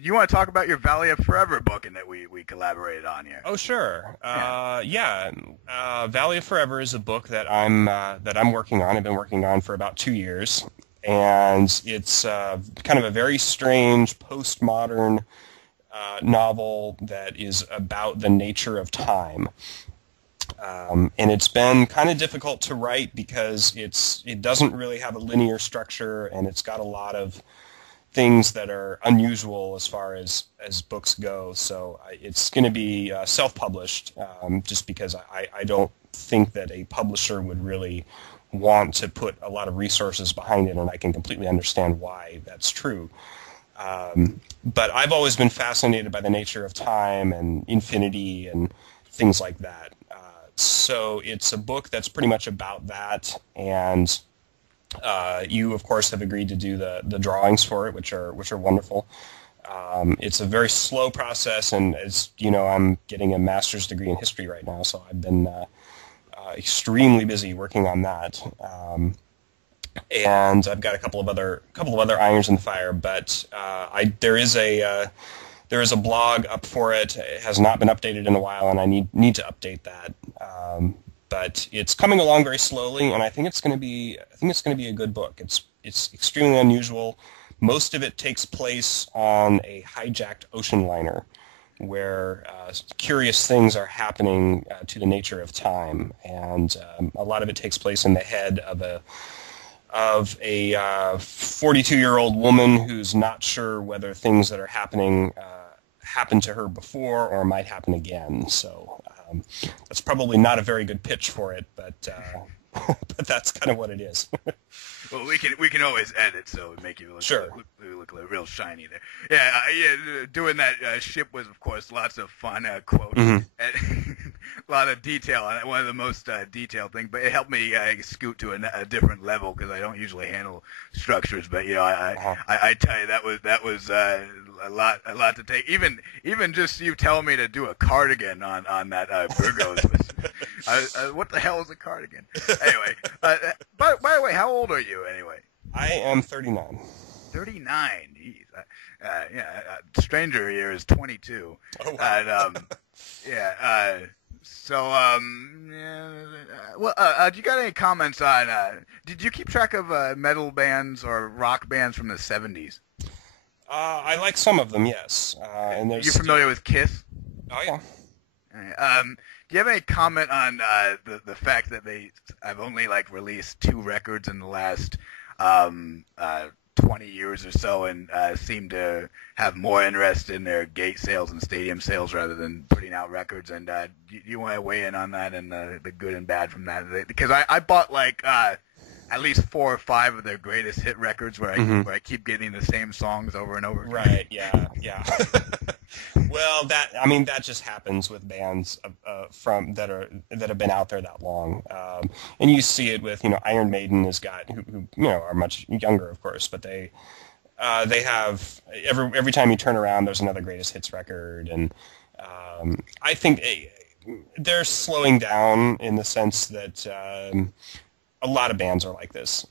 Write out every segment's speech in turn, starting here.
you want to talk about your Valley of Forever book and that we collaborated on here? Oh, sure. Yeah. Valley of Forever is a book that I'm working on. I've been working on for about 2 years, and it's kind of a very strange postmodern novel that is about the nature of time. And it's been kind of difficult to write because it doesn't really have a linear structure, and it's got a lot of things that are unusual as far as books go. So it's going to be self-published, just because I don't think that a publisher would really want to put a lot of resources behind it, and I can completely understand why that's true. But I've always been fascinated by the nature of time and infinity and things like that. So it's a book that's pretty much about that, and you, of course, have agreed to do the drawings for it, which are wonderful. It's a very slow process, and as you know, I'm getting a master's degree in history right now, so I've been extremely busy working on that. And I've got a couple of other irons in the fire, but there is a blog up for it. It has not been updated in a while, and I need to update that. But it's coming along very slowly, and I think it's going to be a good book. It's extremely unusual. Most of it takes place on a hijacked ocean liner, where curious things are happening to the nature of time, and a lot of it takes place in the head of a 42-year-old woman who's not sure whether things that are happening happened to her before or might happen again. So that's probably not a very good pitch for it, but but that's kind of what it is. Well, we can always edit, so it make you look Sure. look real shiny there. Yeah, doing that ship was, of course, lots of fun. Quote, Mhm. and a lot of detail on it. One of the most detailed things, but it helped me scoot to a different level because I don't usually handle structures. But I tell you that was a lot to take. Even just you telling me to do a cardigan on that Burgos was. What the hell is a cardigan? Anyway, by the way, how old are you anyway? I am 39. 39. Jeez. Stranger here is 22. Oh, wow. And, do you got any comments on, did you keep track of metal bands or rock bands from the 70s? I like some of them, yes. And there's You familiar with Kiss? Oh, yeah. Do you have any comment on the fact that I've only released 2 records in the last 20 years or so, and seem to have more interest in their gate sales and stadium sales rather than putting out records? And do you want to weigh in on that and the good and bad from that? Because I bought at least 4 or 5 of their greatest hit records where I keep getting the same songs over and over again. Right. Yeah. Well, that just happens with bands that have been out there that long, and you see it with Iron Maiden has got who are much younger, of course, but they have every time you turn around, there's another greatest hits record, and I think they're slowing down in the sense that a lot of bands are like this.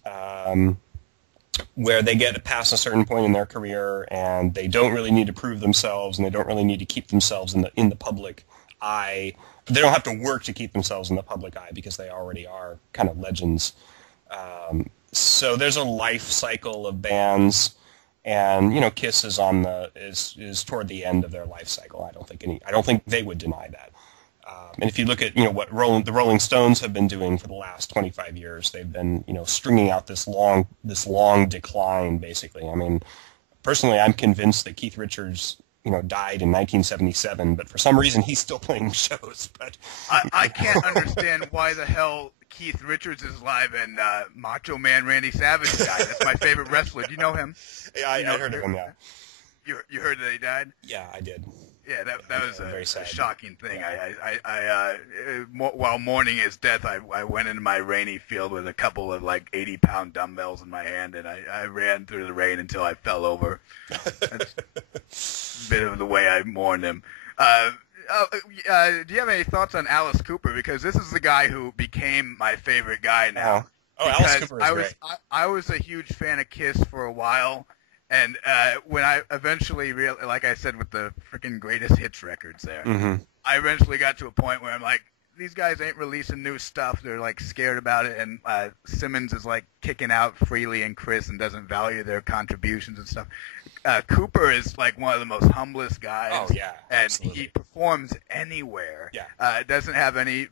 Where they get past a certain point in their career and they don't really need to prove themselves and they don't really need to keep themselves in the public eye. They don't have to work to keep themselves in the public eye because they already are kind of legends. So there's a life cycle of bands, and Kiss is is toward the end of their life cycle. I don't think they would deny that. And if you look at what the Rolling Stones have been doing for the last 25 years, they've been stringing out this long decline, basically. I mean, personally, I'm convinced that Keith Richards died in 1977, but for some reason he's still playing shows. But I can't understand why the hell Keith Richards is alive and Macho Man Randy Savage died. That's my favorite wrestler. Do you know him? Yeah, I heard of him. Yeah. You heard that he died? Yeah, I did. Yeah, that was very a sad. shocking thing. Yeah. While mourning his death, I went into my rainy field with a couple of 80-pound dumbbells in my hand, and I ran through the rain until I fell over. That's a bit of the way I mourned him. Do you have any thoughts on Alice Cooper? Because this is the guy who became my favorite guy now. Oh, Alice Cooper is great. I was a huge fan of Kiss for a while, And when I eventually like I said with the freaking greatest hits records there, I eventually got to a point where I'm like, these guys ain't releasing new stuff. They're like scared about it, and Simmons is like kicking out Freely and Chris and doesn't value their contributions and stuff. Cooper is like one of the most humblest guys. Oh yeah, and absolutely. he performs anywhere. Yeah. Doesn't have any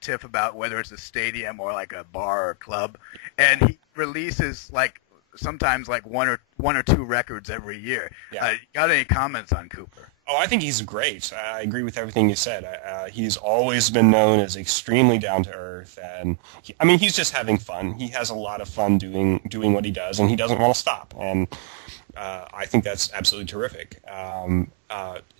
tiff about whether it's a stadium or like a bar or club, and he releases like sometimes like one or two records every year. Yeah. Got any comments on Cooper? Oh, I think he's great. I agree with everything you said. He's always been known as extremely down to earth, and he's just having fun. He has a lot of fun doing what he does, and he doesn't want to stop. And I think that's absolutely terrific.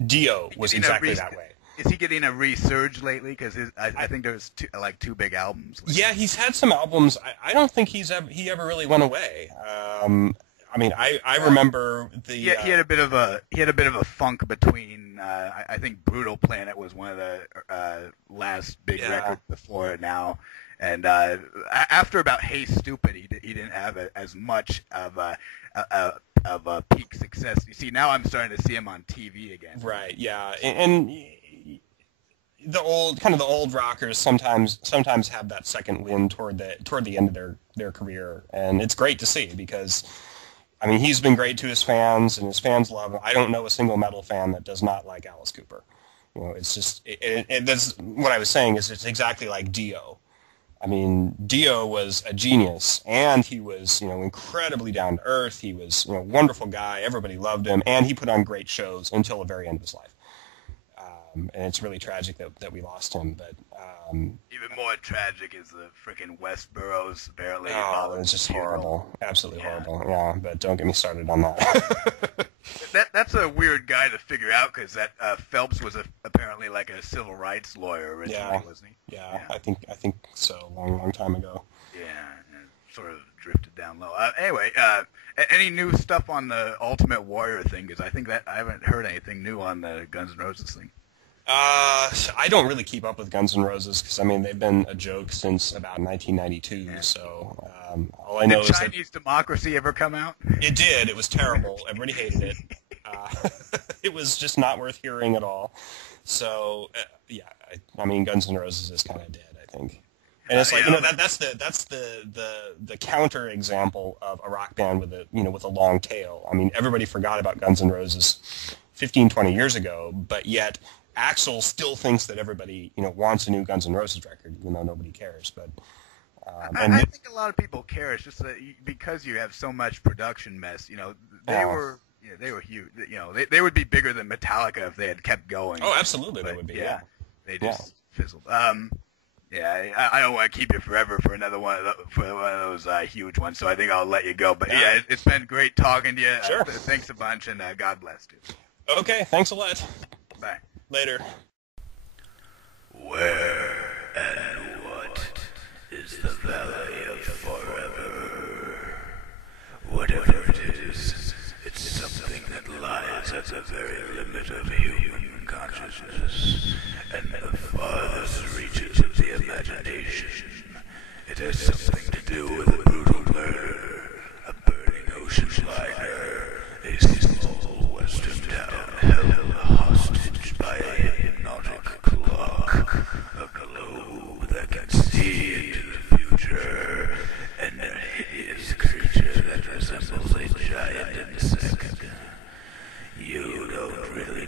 Dio was exactly that way. Is he getting a resurge lately? Because I think there's two big albums. Lately. Yeah, he's had some albums. I don't think he ever really went away. I remember the. Yeah, he had a bit of a funk between. I think Brutal Planet was one of the last big records before Now, and after about Hey Stupid, he didn't have as much of a peak success. You see, now I'm starting to see him on TV again. Right. Yeah, and the old rockers sometimes have that second wind toward the end of their career, and it's great to see because. He's been great to his fans, and his fans love him. I don't know a single metal fan that does not like Alice Cooper. It's just that's what I was saying. Is it's exactly like Dio. Dio was a genius, and he was incredibly down to earth. He was a wonderful guy. Everybody loved him, and he put on great shows until the very end of his life. And it's really tragic that we lost him. But even more tragic is the freaking Westboroughs apparently. Oh, it's just horrible, absolutely horrible. Yeah, but don't get me started on that. That's a weird guy to figure out because that Phelps was apparently like a civil rights lawyer originally, wasn't he? Yeah, I think so. Long time ago. Yeah, and sort of drifted down low. Anyway, any new stuff on the Ultimate Warrior thing? Because I think that I haven't heard anything new on the Guns N' Roses thing. I don't really keep up with Guns N' Roses because they've been a joke since about 1992. Yeah. So all I know is that Chinese Democracy ever come out? It did. It was terrible. Everybody hated it. It was just not worth hearing at all. So Guns N' Roses is kind of dead, I think. And it's like that's the counter example of a rock band with a long tail. Everybody forgot about Guns N' Roses 15, 20 years ago, but yet Axl still thinks that everybody, wants a new Guns N' Roses record, even though nobody cares. But I think a lot of people care. It's just that because you have so much production mess. They were huge. They would be bigger than Metallica if they had kept going. Oh, absolutely, they would be. Yeah, they just fizzled. I don't want to keep you forever for another one of those huge ones. So I think I'll let you go. But it's been great talking to you. Sure. Thanks a bunch, and God bless you. Okay, thanks a lot. Bye. Later. Where and what is the Valley of Forever? Whatever it is, it's something that lies at the very limit of human consciousness and the farthest reaches of the imagination. It has something to do with a brutal murder, a burning ocean liner, a small western town held hostage by a hypnotic clock, a globe that can see into the future, and a hideous creature that resembles a giant insect. You don't really